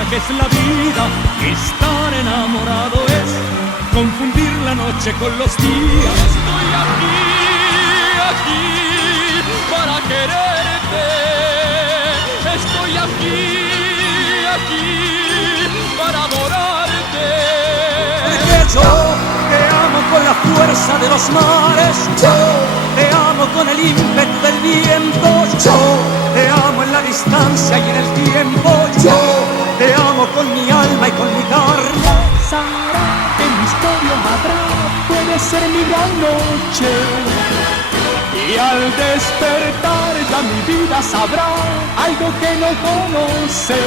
mira que es la vida, que estar enamorado es confundir la noche con los días. Estoy aquí para quererte. Estoy aquí para adorarte. Porque yo te amo con la fuerza de los mares, yo te amo con el ímpetu del viento, yo te amo en la distancia y en el tiempo, yo te amo con mi alma y con mi carne. Sabrá que mi misterio habrá, puede ser mi gran noche. Y al despertar ya mi vida sabrá algo que no conoce.